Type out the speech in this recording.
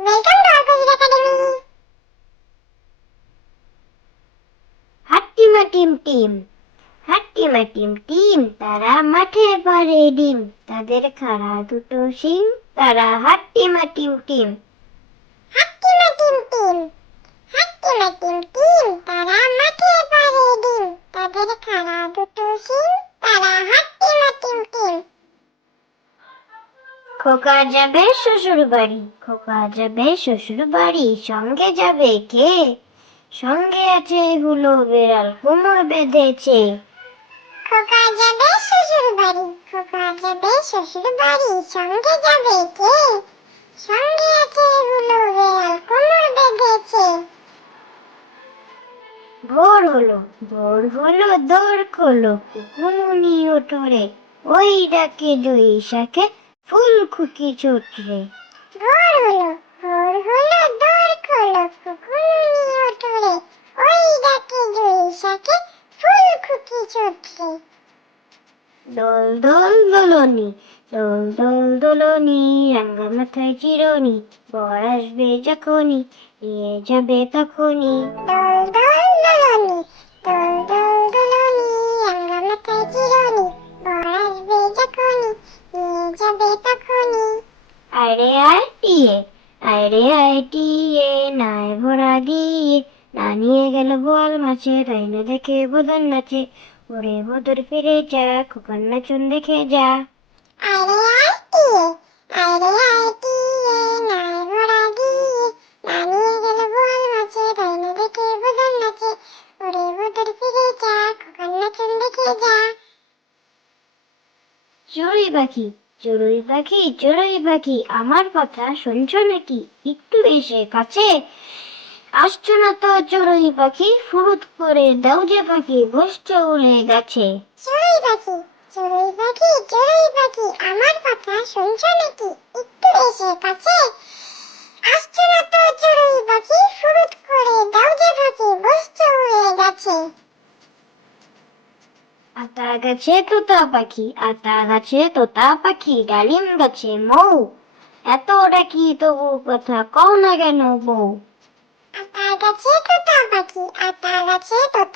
Welcome to Opposite Academy. হাট্টিমা টিম তারা মাঠে পারে ডিম, তাদের খাড়া দুটো শিং, তারা হাট্টিমা টিম। হাট্টিমা টিম তারা মাঠে পারে ডিম, তাদের খাড়া দুটো শিং, তারা হাট্টিমা টিম। খোকা যাবে শ্বশুর বাড়ি, সঙ্গে যাবে কে? সঙ্গে আছে হুলো বেড়াল, কোমর বেঁধেছে। খোকা যাবে শ্বশুর বাড়ি, সঙ্গে যাবে কে? সঙ্গে আছে হুলো বেড়াল, কোমর বেঁধেছে। ভোর হলো দৌড় খোলো, কুকুমুনি ওঠরে, ওই ডাকে দুই শাকে ফুল খুকি ছোটরে। ভোর হলো দৌড় খোলো, কুকুমুনি ওঠরে, ওই ডাকে দুই শাকে ফুল খুকি ছোটরে। দোল দোলনি, রাঙা মাথায় চিরনি, বর আসবে যখনই, নিয়ে যাবে তখনই। দোল দোলনি, রাঙা মাথায় চিরনি, বর আসবে যখনই, নিয়ে যাবে তখনই। আরে আয় টিয়ে, নাই ভরা দিয়ে, না নিয়ে গেল বোয়াল মাছে, তাই না দেখে বদন নাচে, ওরে বদর ফিরে যা, খোকার নাচন দেখে যা। আরে আয় টিয়ে, নাই ভরা দিয়ে, না নিয়ে গেল বোয়াল মাছে, তাই না দেখে বদন নাচে, ওরে বদর ফিরে যা, খোকার নাচন দেখে যা। চড়ুই পাখি, আমার কথা শুনছো নাকি? একটু এসে কাছে আসছো না তো চড়ুই পাখি, ফুরুত করে দাও যে পাখি, বসছো উড়ে গাছে। চড়ুই পাখি, আমার কথা শুনছো নাকি? একটু এসে কাছে আসছো না তো চড়ুই পাখি, ফুরুত করে দাও যে পাখি, বসছো উড়ে গাছে। আতা গাছে তোতা পাখি, ডালিম গাছে মৌ, এত ডাকি তবু কথা কও না কেন বউ। আতা গাছে তোতা